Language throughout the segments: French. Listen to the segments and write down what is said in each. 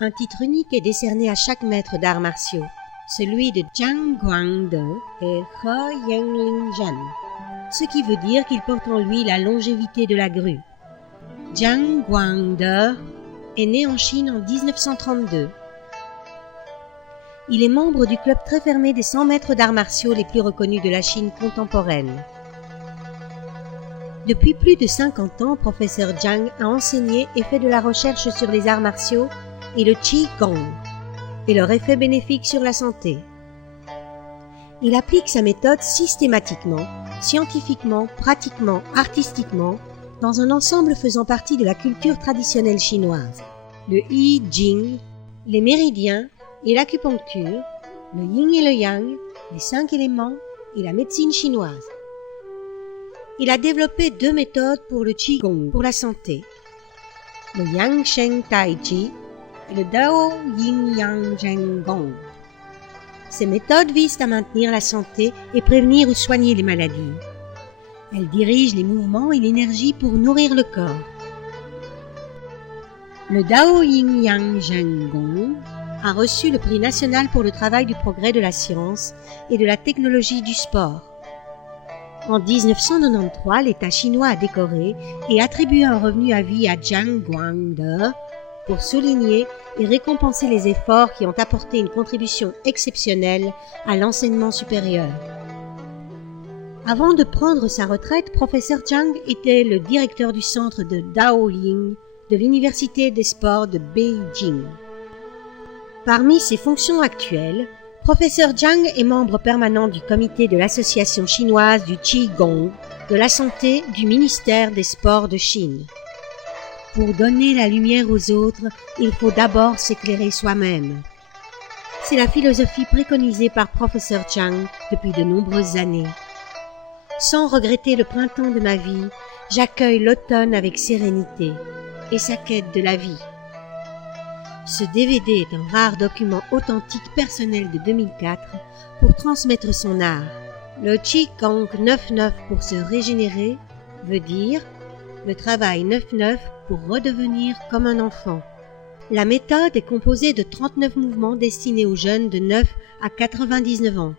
Un titre unique est décerné à chaque maître d'arts martiaux, celui de Zhang Guangde et He Yanglingzhen, ce qui veut dire qu'il porte en lui la longévité de la grue. Zhang Guangde est né en Chine en 1932. Il est membre du club très fermé des 100 maîtres d'arts martiaux les plus reconnus de la Chine contemporaine. Depuis plus de 50 ans, professeur Zhang a enseigné et fait de la recherche sur les arts martiaux et le Qigong et leur effet bénéfique sur la santé. Il applique sa méthode systématiquement, scientifiquement, pratiquement, artistiquement, dans un ensemble faisant partie de la culture traditionnelle chinoise. Le I Ching, les méridiens et l'acupuncture, le yin et le yang, les 5 éléments et la médecine chinoise. Il a développé 2 méthodes pour le Qigong pour la santé, le Yang Sheng Tai Chi et le Dao Yin Yang Zhen Gong. Ces méthodes visent à maintenir la santé et prévenir ou soigner les maladies. Elles dirigent les mouvements et l'énergie pour nourrir le corps. Le Dao Yin Yang Zhen Gong a reçu le prix national pour le travail du progrès de la science et de la technologie du sport. En 1993, l'État chinois a décoré et attribué un revenu à vie à Zhang Guangde pour souligner et récompenser les efforts qui ont apporté une contribution exceptionnelle à l'enseignement supérieur. Avant de prendre sa retraite, professeur Zhang était le directeur du centre de Daoying de l'Université des sports de Beijing. Parmi ses fonctions actuelles, professeur Zhang est membre permanent du comité de l'Association chinoise du Qigong, de la santé du ministère des Sports de Chine. Pour donner la lumière aux autres, il faut d'abord s'éclairer soi-même. C'est la philosophie préconisée par professeur Zhang depuis de nombreuses années. Sans regretter le printemps de ma vie, j'accueille l'automne avec sérénité et sa quête de la vie. Ce DVD est un rare document authentique personnel de 2004 pour transmettre son art. Le Qigong 9-9 pour se régénérer veut dire le travail 9-9 pour redevenir comme un enfant. La méthode est composée de 39 mouvements destinés aux jeunes de 9 à 99 ans.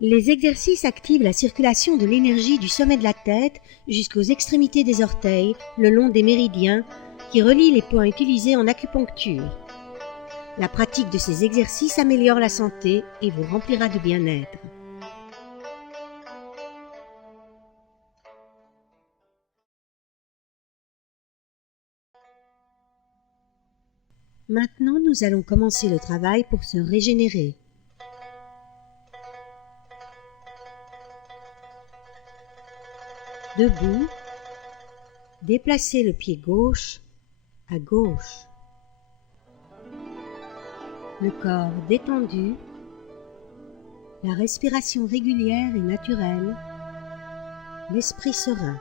Les exercices activent la circulation de l'énergie du sommet de la tête jusqu'aux extrémités des orteils, le long des méridiens qui relient les points utilisés en acupuncture. La pratique de ces exercices améliore la santé et vous remplira de bien-être. Maintenant, nous allons commencer le travail pour se régénérer. Debout, déplacez le pied gauche à gauche. Le corps détendu, la respiration régulière et naturelle, l'esprit serein.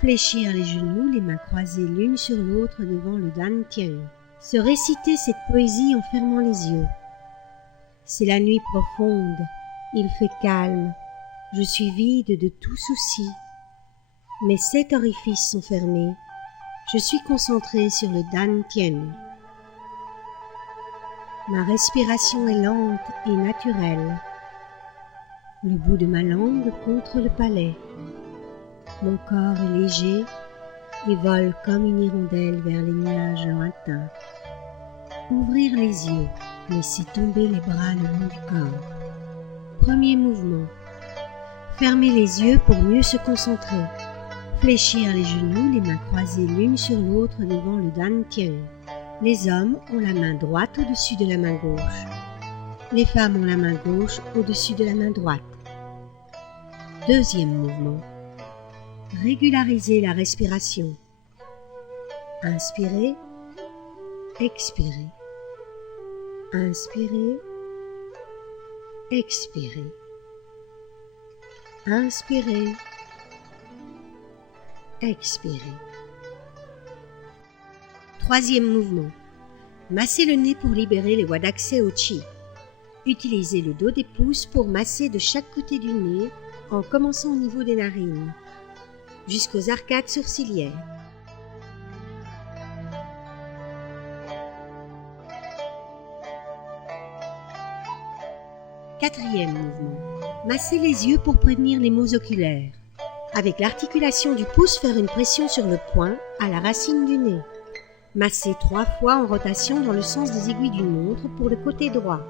Fléchir les genoux, les mains croisées l'une sur l'autre devant le Dantian. Se réciter cette poésie en fermant les yeux. C'est la nuit profonde, il fait calme, je suis vide de tout souci. Mes 7 orifices sont fermés, je suis concentré sur le Dantian. Ma respiration est lente et naturelle. Le bout de ma langue contre le palais. Mon corps est léger et vole comme une hirondelle vers les nuages lointains. Ouvrir les yeux, laisser tomber les bras le long du corps. Premier mouvement. Fermer les yeux pour mieux se concentrer. Fléchir les genoux, les mains croisées l'une sur l'autre devant le Dantian. Les hommes ont la main droite au-dessus de la main gauche. Les femmes ont la main gauche au-dessus de la main droite. Deuxième mouvement. Régulariser la respiration. Inspirez, expirez. Inspirez, expirez. Inspirez, expirez. Troisième mouvement. Massez le nez pour libérer les voies d'accès au Qi. Utilisez le dos des pouces pour masser de chaque côté du nez en commençant au niveau des narines, jusqu'aux arcades sourcilières. Quatrième mouvement. Masser les yeux pour prévenir les maux oculaires. Avec l'articulation du pouce, faire une pression sur le poing à la racine du nez. Masser 3 fois en rotation dans le sens des aiguilles d'une montre pour le côté droit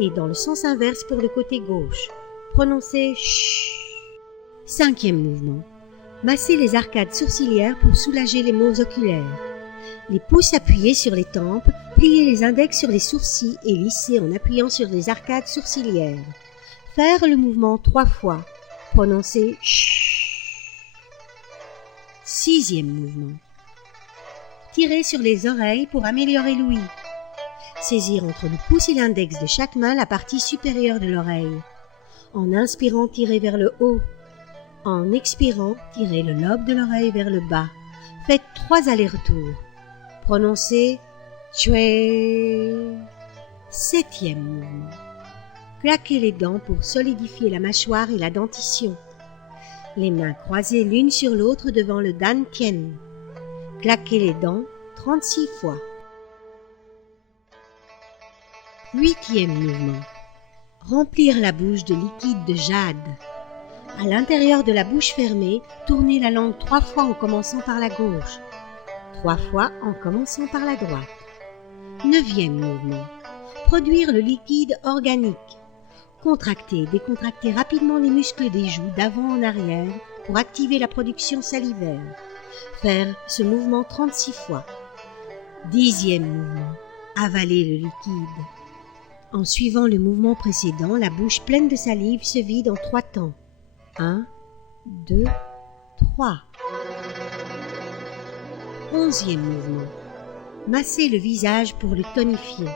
et dans le sens inverse pour le côté gauche. Prononcez CH. Cinquième mouvement. Masser les arcades sourcilières pour soulager les maux oculaires. Les pouces appuyés sur les tempes, plier les index sur les sourcils et lisser en appuyant sur les arcades sourcilières. Faire le mouvement 3 fois. Prononcez CH. Sixième mouvement. Tirer sur les oreilles pour améliorer l'ouïe. Saisir entre le pouce et l'index de chaque main la partie supérieure de l'oreille. En inspirant, tirer vers le haut. En expirant, tirez le lobe de l'oreille vers le bas. Faites 3 allers-retours. Prononcez choué. Septième mouvement. Claquez les dents pour solidifier la mâchoire et la dentition. Les mains croisées l'une sur l'autre devant le dantian. Claquez les dents 36 fois. Huitième mouvement. Remplir la bouche de liquide de jade. À l'intérieur de la bouche fermée, tournez la langue 3 fois en commençant par la gauche, 3 fois en commençant par la droite. Neuvième mouvement. Produire le liquide organique. Contractez et décontractez rapidement les muscles des joues d'avant en arrière pour activer la production salivaire. Faire ce mouvement 36 fois. Dixième mouvement. Avaler le liquide. En suivant le mouvement précédent, la bouche pleine de salive se vide en 3 temps. 1, 2, 3. Onzième mouvement. Masser le visage pour le tonifier.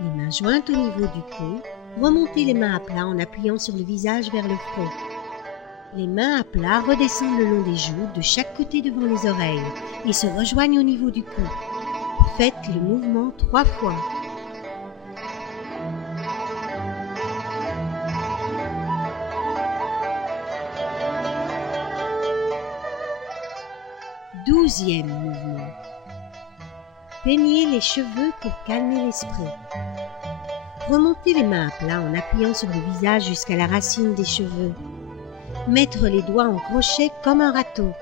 Les mains jointes au niveau du cou. Remontez les mains à plat en appuyant sur le visage vers le front. Les mains à plat redescendent le long des joues de chaque côté devant les oreilles et se rejoignent au niveau du cou. Faites le mouvement 3 fois. Douzième mouvement. Peignez les cheveux pour calmer l'esprit. Remontez les mains à plat en appuyant sur le visage jusqu'à la racine des cheveux. Mettre les doigts en crochet comme un râteau.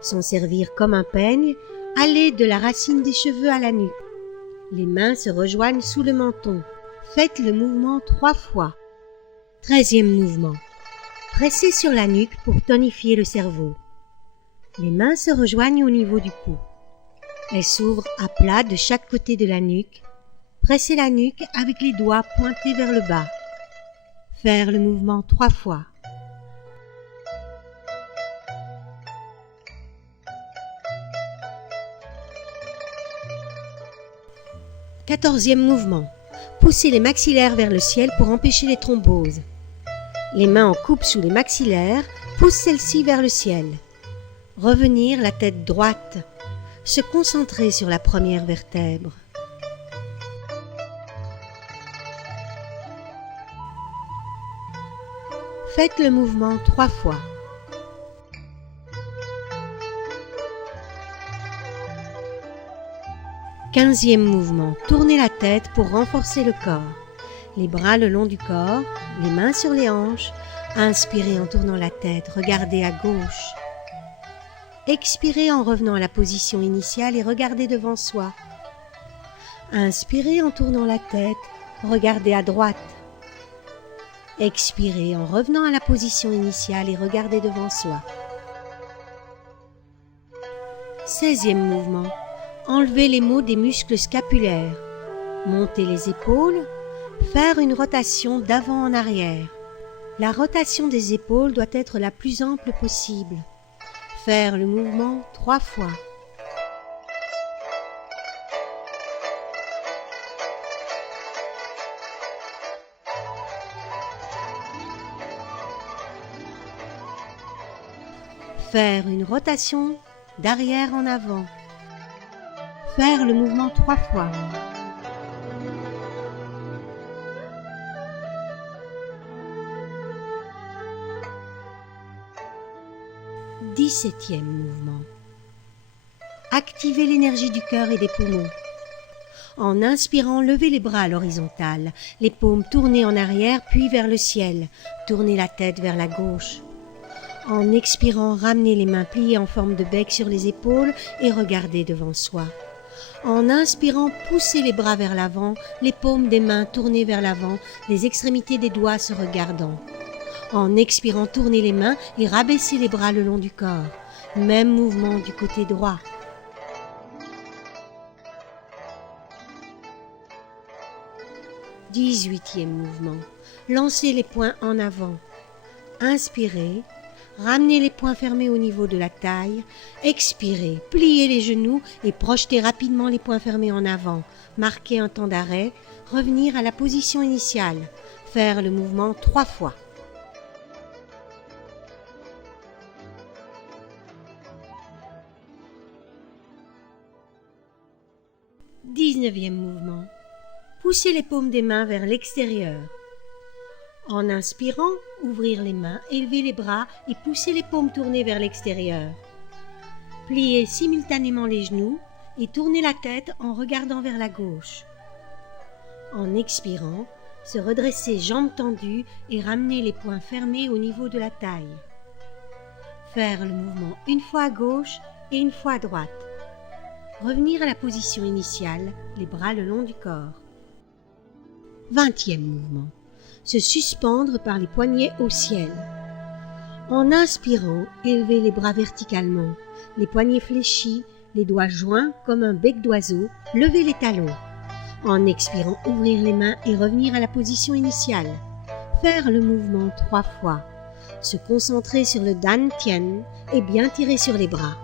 S'en servir comme un peigne, aller de la racine des cheveux à la nuque. Les mains se rejoignent sous le menton. Faites le mouvement 3 fois. 13e mouvement. Pressez sur la nuque pour tonifier le cerveau. Les mains se rejoignent au niveau du cou. Elles s'ouvrent à plat de chaque côté de la nuque. Pressez la nuque avec les doigts pointés vers le bas. Faire le mouvement 3 fois. Quatorzième mouvement. Poussez les maxillaires vers le ciel pour empêcher les thromboses. Les mains en coupe sous les maxillaires, poussent celles-ci vers le ciel. Revenir la tête droite. Se concentrer sur la première vertèbre. Faites le mouvement 3 fois. Quinzième mouvement. Tournez la tête pour renforcer le corps. Les bras le long du corps, les mains sur les hanches. Inspirez en tournant la tête, regardez à gauche. Expirez en revenant à la position initiale et regardez devant soi. Inspirez en tournant la tête, regardez à droite. Expirez en revenant à la position initiale et regardez devant soi. 16e mouvement. Enlevez les maux des muscles scapulaires. Montez les épaules. Faire une rotation d'avant en arrière. La rotation des épaules doit être la plus ample possible. Faire le mouvement 3 fois. Faire une rotation d'arrière en avant. Faire le mouvement 3 fois. Dix-septième mouvement. Activez l'énergie du cœur et des poumons. En inspirant, levez les bras à l'horizontale, les paumes tournées en arrière puis vers le ciel. Tournez la tête vers la gauche. En expirant, ramenez les mains pliées en forme de bec sur les épaules et regardez devant soi. En inspirant, poussez les bras vers l'avant, les paumes des mains tournées vers l'avant, les extrémités des doigts se regardant. En expirant, tournez les mains et rabaissez les bras le long du corps. Même mouvement du côté droit. Dix-huitième mouvement. Lancez les poings en avant. Inspirez. Ramenez les poings fermés au niveau de la taille. Expirez. Pliez les genoux et projetez rapidement les poings fermés en avant. Marquez un temps d'arrêt. Revenir à la position initiale. Faire le mouvement 3 fois. Dix-neuvième mouvement. Poussez les paumes des mains vers l'extérieur. En inspirant, ouvrir les mains, élevez les bras et poussez les paumes tournées vers l'extérieur. Pliez simultanément les genoux et tournez la tête en regardant vers la gauche. En expirant, se redresser jambes tendues et ramener les poings fermés au niveau de la taille. Faire le mouvement une fois à gauche et une fois à droite. Revenir à la position initiale, les bras le long du corps. 20e mouvement. Se suspendre par les poignets au ciel. En inspirant, élevez les bras verticalement, les poignets fléchis, les doigts joints comme un bec d'oiseau, levez les talons. En expirant, ouvrir les mains et revenir à la position initiale. Faire le mouvement 3 fois. Se concentrer sur le dantian et bien tirer sur les bras.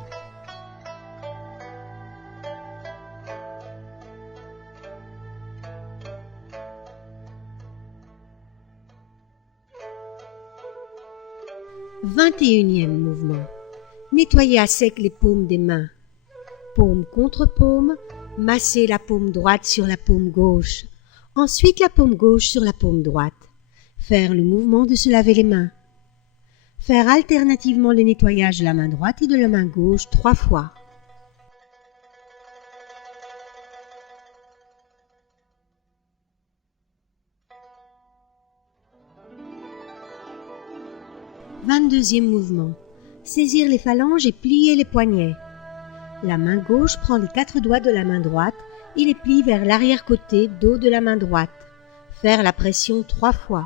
21e mouvement. Nettoyez à sec les paumes des mains. Paume contre paume, massez la paume droite sur la paume gauche. Ensuite la paume gauche sur la paume droite. Faire le mouvement de se laver les mains. Faire alternativement le nettoyage de la main droite et de la main gauche 3 fois. « 22e mouvement. Saisir les phalanges et plier les poignets. La main gauche prend les 4 doigts de la main droite et les plie vers l'arrière-côté dos de la main droite. Faire la pression 3 fois.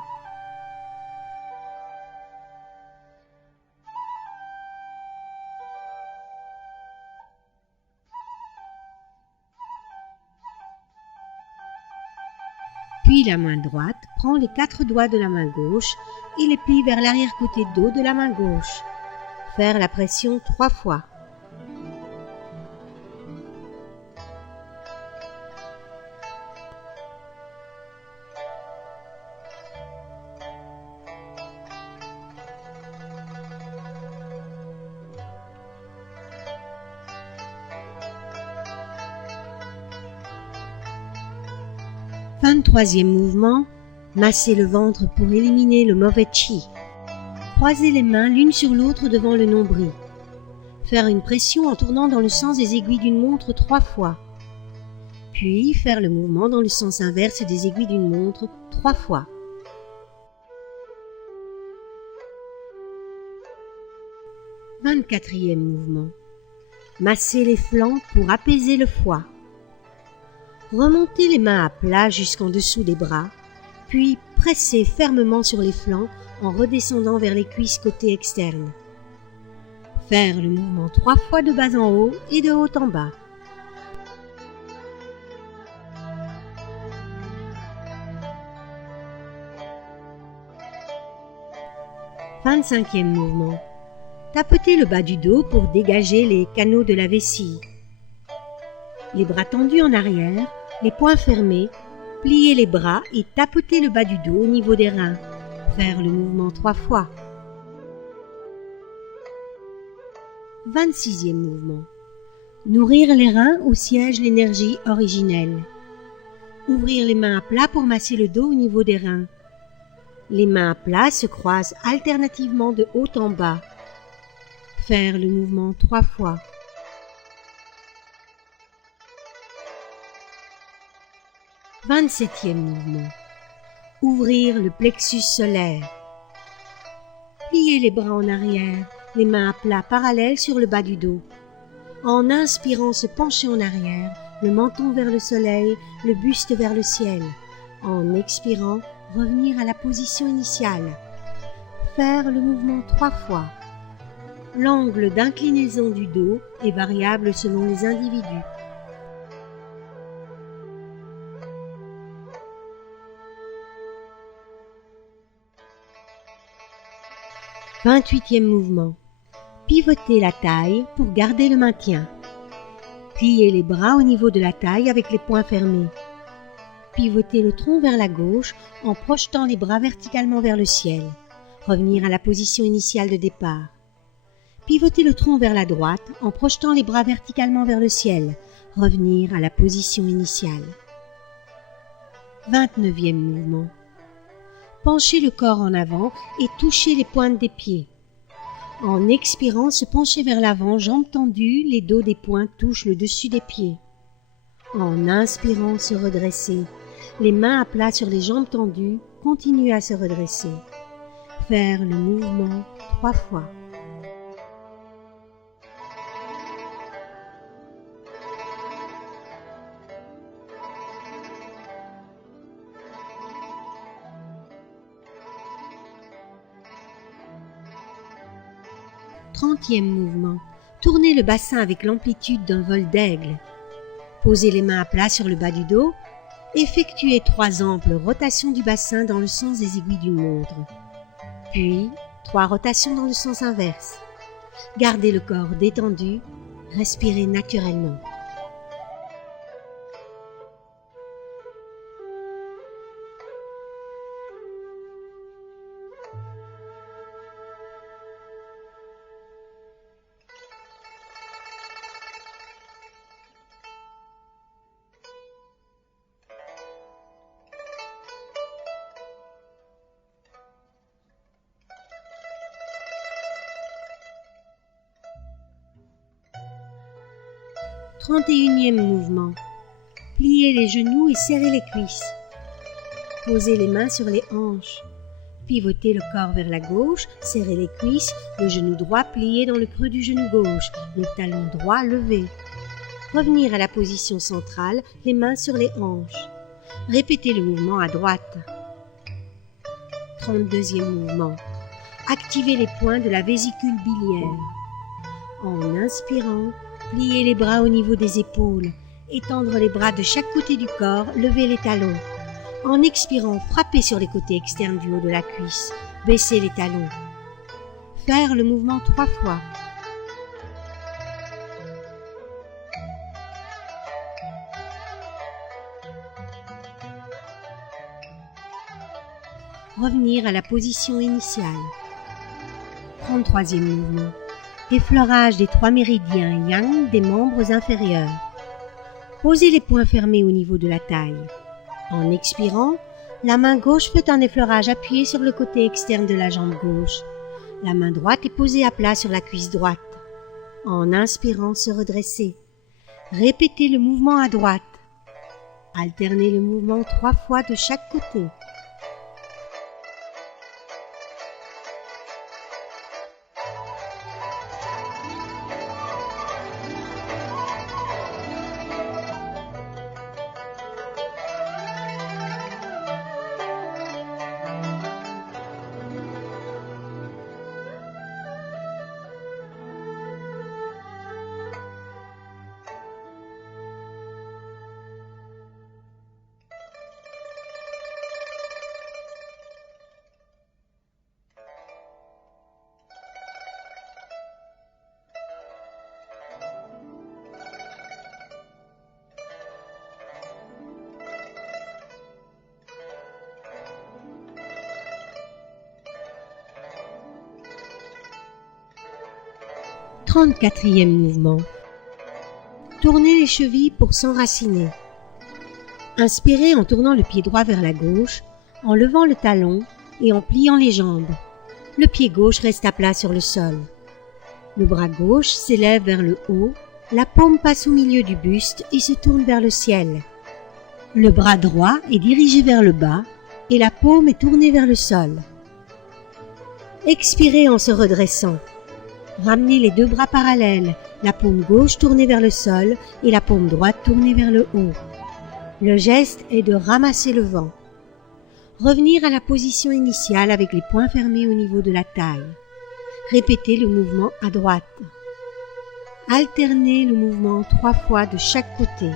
Puis la main droite prend les 4 doigts de la main gauche et les plie vers l'arrière-côté dos de la main gauche. Faire la pression 3 fois. « 23e mouvement. Massez le ventre pour éliminer le mauvais chi. Croisez les mains l'une sur l'autre devant le nombril. Faire une pression en tournant dans le sens des aiguilles d'une montre 3 fois. Puis faire le mouvement dans le sens inverse des aiguilles d'une montre 3 fois. « 24e mouvement. Massez les flancs pour apaiser le foie. Remontez les mains à plat jusqu'en dessous des bras, puis pressez fermement sur les flancs en redescendant vers les cuisses côté externe. Faire le mouvement 3 fois de bas en haut et de haut en bas. « 25e mouvement. Tapotez le bas du dos pour dégager les canaux de la vessie. Les bras tendus en arrière, les poings fermés, pliez les bras et tapotez le bas du dos au niveau des reins. Faire le mouvement 3 fois. 26e mouvement. Nourrir les reins où siège l'énergie originelle. Ouvrir les mains à plat pour masser le dos au niveau des reins. Les mains à plat se croisent alternativement de haut en bas. Faire le mouvement 3 fois. 27e mouvement. Ouvrir le plexus solaire. Pliez les bras en arrière, les mains à plat parallèles sur le bas du dos. En inspirant, se pencher en arrière, le menton vers le soleil, le buste vers le ciel. En expirant, revenir à la position initiale. Faire le mouvement 3 fois. L'angle d'inclinaison du dos est variable selon les individus. « 28e mouvement. Pivotez la taille pour garder le maintien. Pliez les bras au niveau de la taille avec les poings fermés. Pivotez le tronc vers la gauche en projetant les bras verticalement vers le ciel. Revenir à la position initiale de départ. Pivotez le tronc vers la droite en projetant les bras verticalement vers le ciel. Revenir à la position initiale. 29e mouvement. Penchez le corps en avant et touchez les pointes des pieds. En expirant, se pencher vers l'avant, jambes tendues, les dos des poings touchent le dessus des pieds. En inspirant, se redresser. Les mains à plat sur les jambes tendues, continuez à se redresser. Faire le mouvement 3 fois. « 30e mouvement. Tournez le bassin avec l'amplitude d'un vol d'aigle. Posez les mains à plat sur le bas du dos. Effectuez 3 amples rotations du bassin dans le sens des aiguilles d'une montre. Puis, 3 rotations dans le sens inverse. Gardez le corps détendu. Respirez naturellement. « 31e mouvement. Pliez les genoux et serrez les cuisses. Posez les mains sur les hanches. Pivotez le corps vers la gauche, serrez les cuisses, le genou droit plié dans le creux du genou gauche, le talon droit levé. Revenir à la position centrale, les mains sur les hanches. Répétez le mouvement à droite. 32e mouvement. Activez les points de la vésicule biliaire. En inspirant, pliez les bras au niveau des épaules, étendre les bras de chaque côté du corps, levez les talons. En expirant, frappez sur les côtés externes du haut de la cuisse, baissez les talons. Faire le mouvement 3 fois. Revenir à la position initiale. 33e mouvement. Effleurage des 3 méridiens yang des membres inférieurs. Posez les poings fermés au niveau de la taille. En expirant, la main gauche fait un effleurage appuyé sur le côté externe de la jambe gauche. La main droite est posée à plat sur la cuisse droite. En inspirant, se redresser. Répétez le mouvement à droite. Alternez le mouvement 3 fois de chaque côté. « 34e mouvement. Tournez les chevilles pour s'enraciner. Inspirez en tournant le pied droit vers la gauche, en levant le talon et en pliant les jambes. Le pied gauche reste à plat sur le sol. Le bras gauche s'élève vers le haut, la paume passe au milieu du buste et se tourne vers le ciel. Le bras droit est dirigé vers le bas et la paume est tournée vers le sol. Expirez en se redressant. Ramenez les deux bras parallèles, la paume gauche tournée vers le sol et la paume droite tournée vers le haut. Le geste est de ramasser le vent. Revenir à la position initiale avec les poings fermés au niveau de la taille. Répétez le mouvement à droite. Alternez le mouvement 3 fois de chaque côté.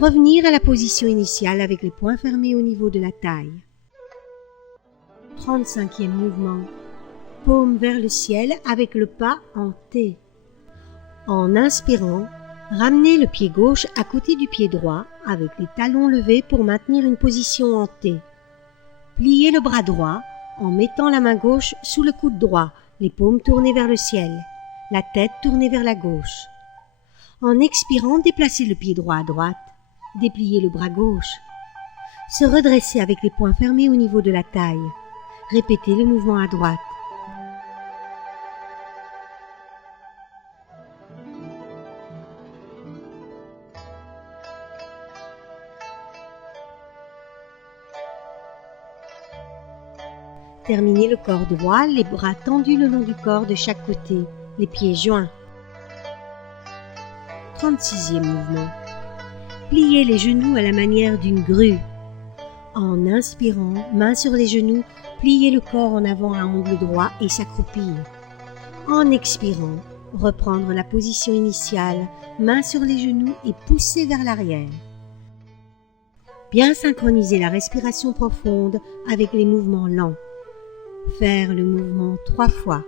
Revenir à la position initiale avec les poings fermés au niveau de la taille. 35e mouvement. Paume vers le ciel avec le pas en T. En inspirant, ramenez le pied gauche à côté du pied droit avec les talons levés pour maintenir une position en T. Pliez le bras droit en mettant la main gauche sous le coude droit, les paumes tournées vers le ciel, la tête tournée vers la gauche. En expirant, déplacez le pied droit à droite. Dépliez le bras gauche. Se redresser avec les poings fermés au niveau de la taille. Répétez le mouvement à droite. Terminez le corps droit, les bras tendus le long du corps de chaque côté, les pieds joints. 36e mouvement. Pliez les genoux à la manière d'une grue. En inspirant, main sur les genoux, pliez le corps en avant à angle droit et s'accroupir. En expirant, reprendre la position initiale, main sur les genoux et pousser vers l'arrière. Bien synchroniser la respiration profonde avec les mouvements lents. Faire le mouvement 3 fois.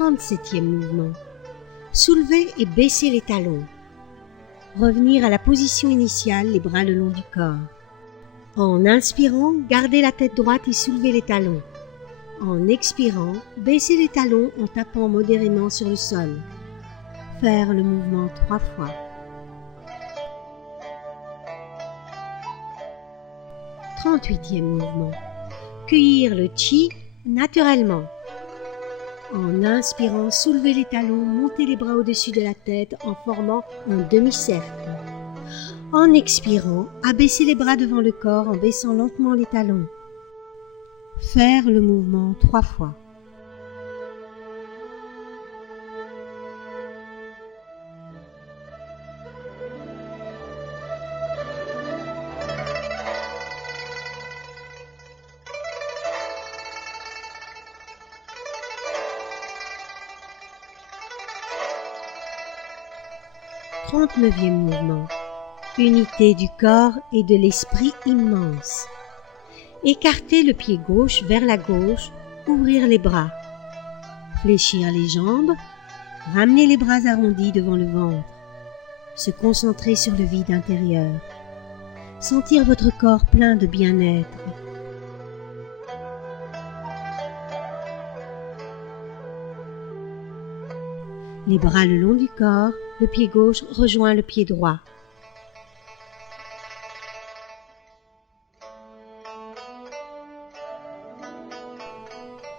« 37e mouvement. Soulevez et baissez les talons. Revenir à la position initiale, les bras le long du corps. En inspirant, gardez la tête droite et soulevez les talons. En expirant, baissez les talons en tapant modérément sur le sol. Faire le mouvement 3 fois. 38e mouvement. Cueillir le chi naturellement. En inspirant, soulevez les talons, montez les bras au-dessus de la tête en formant un demi-cercle. En expirant, abaissez les bras devant le corps en baissant lentement les talons. Faire le mouvement 3 fois. « 39e mouvement. Unité du corps et de l'esprit immense. Écartez le pied gauche vers la gauche, ouvrir les bras. Fléchir les jambes, ramener les bras arrondis devant le ventre. Se concentrer sur le vide intérieur. Sentir votre corps plein de bien-être. Les bras le long du corps, le pied gauche rejoint le pied droit.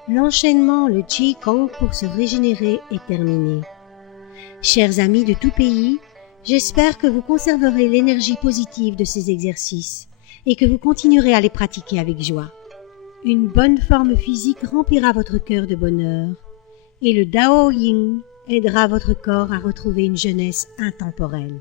L'enchaînement, le Qigong pour se régénérer est terminé. Chers amis de tout pays, j'espère que vous conserverez l'énergie positive de ces exercices et que vous continuerez à les pratiquer avec joie. Une bonne forme physique remplira votre cœur de bonheur et le Dao Ying aidera votre corps à retrouver une jeunesse intemporelle.